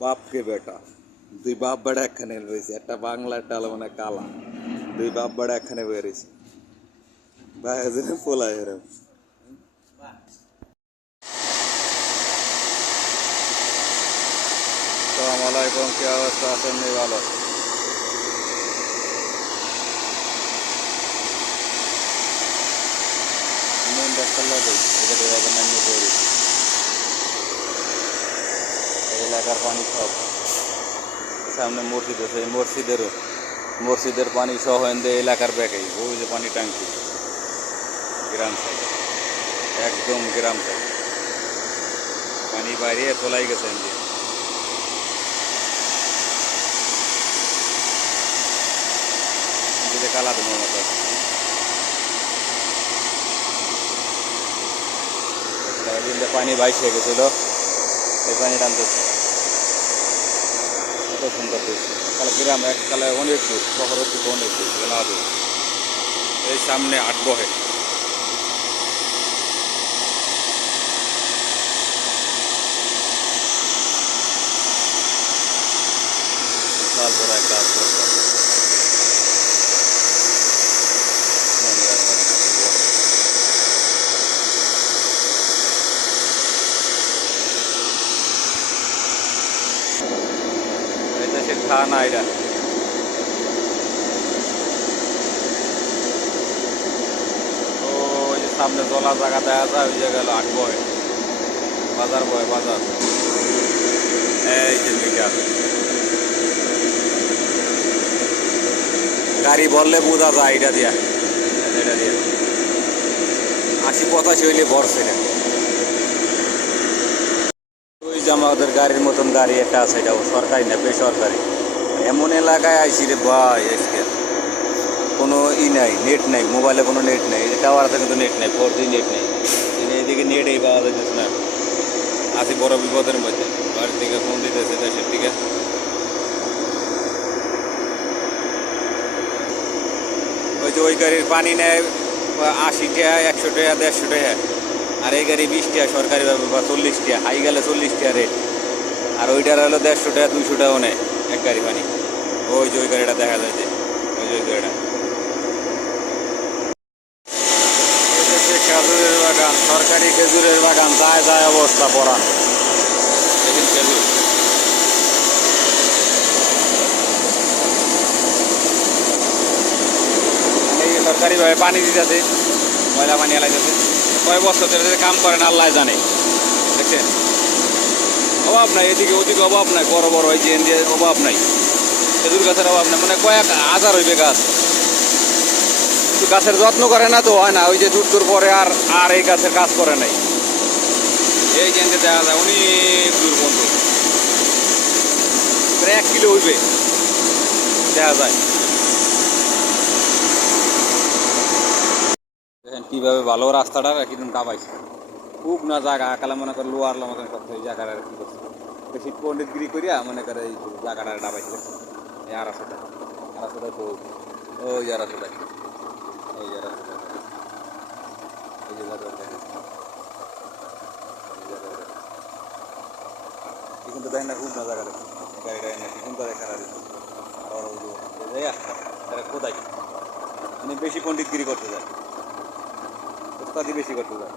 বাপকে বেটা, দুই বাপ বেড়া একখানে রয়েছে, একটা বাংলা একটা হলো মানে কালা। দুই বাপ বেড়া একখানে বেরিয়েছে ভাই, পোলা এরম। আসসালামু আলাইকুম, কি অবস্থা আছেন? ভালো। মেন রাস্তার লগে এখানে নামিয়ে পড়ি, এলাকার পানি সব সামনে মসজিদ আছে, এই মসজিদের পানি সহ এনে এলাকার ব্যাগে, ওই যে পানি ট্যাঙ্কি গ্রাম সাইড, একদম গ্রাম সাইড পানি বাইরে তোলাই গেছে এমনি। কালা ধোঁয়ার মতো পানি বাইশ হয়ে গেছিল, এই পানি টানতেছে, কত সুন্দর দেখছি। কালে গ্রাম এককালে অনেক দূর, শহর থেকে অনেক দূর গেলা দূর, এই সামনে আট বহে। বিশাল বড় একটা দেশের খানা এটা। ওই যে সামনে জলা জায়গা দেখা যায়, ওই জায়গা হলো আট বয় বাজার, বয় বাজার। এই যে মিটার গাড়ি বললে বোঝা যায় এটা দিয়া, 80-85 হইলে ভরছে না। ওই যে আমাদের গাড়ির মতন গাড়ি একটা আছে, এটা সরকারি না বেসরকারি। এমন এলাকায় আইসি রে ভাই, আজকে কোনো নাই, নেট নাই, মোবাইলে কোনো নেট নেই। এই যে টাওয়ার আছে কিন্তু নেট নেই, 4G নেট নেই, এইদিকে নেট এই পাওয়া যাচ্ছে না। আছি বড় বিপদের মধ্যে, বাড়ির থেকে ফোন দিতেছে দেশের দিকে। ওই যে ওই গাড়ির পানি নেয় 80 টাকা, 100 টাকা, 150 টাকা, আর এই গাড়ি 20 টাকা সরকারিভাবে, বা 40 টাকা, হাই গেলে 40 টাকা রেট। আর ওইটার হলো 150 টাকা, 200 টাকাও নেয় এক গাড়ি পানি। ওই যে ওই গাড়িটা দেখা যায়, যে ওই যে ওই গাড়িটা, খেজুরের বাগান, সরকারি খেজুরের বাগান, যায় যায় অবস্থা পড়ান। দেখেন খেজুর, সরকারিভাবে পানি দিতেছে, ময়লা পানি এলাইতেছে। কয় বছর ধরে কাম করেন আল্লাহ জানে, দেখছেন। অভাব নাই এদিকে, ওদিকে অভাব নাই, বড় বড় হয়েছে এদিকে অভাব নাই, খেজুর গাছের অভাব নাই, মানে কয়েক হাজার হইবে গাছ। কিন্তু গাছের যত্ন করে না তো হয় না, ওই যে দূর পরে আর এই গাছের কাজ করে নাই। এই যে দেখা যায় অনেক দূর বন্ধু, 1 কিলো হইবে দেখা যায়। দেখেন কিভাবে ভালো রাস্তাটা কিরকম কামাইছে, খুব না জায়গা একালে মনে করে লোয়ার মতন করছে, এই জায়গাটা কি করছে, বেশি পণ্ডিতগিরি করিয়া মনে করে এই জায়গাটা ডাবাইছে। দেখছে এই আড়াশোটা তো, ওই আড়াশোটাই, এই আড়াশোটা, এই যে জায়গা কিন্তু দেখেন না, খুব না জায়গা দেখছে গাড়িটা এনে কিন্তু দেখা কোথায়, মানে বেশি পণ্ডিতগিরি করতে যায়, ওস্তাদি বেশি করতে যায়।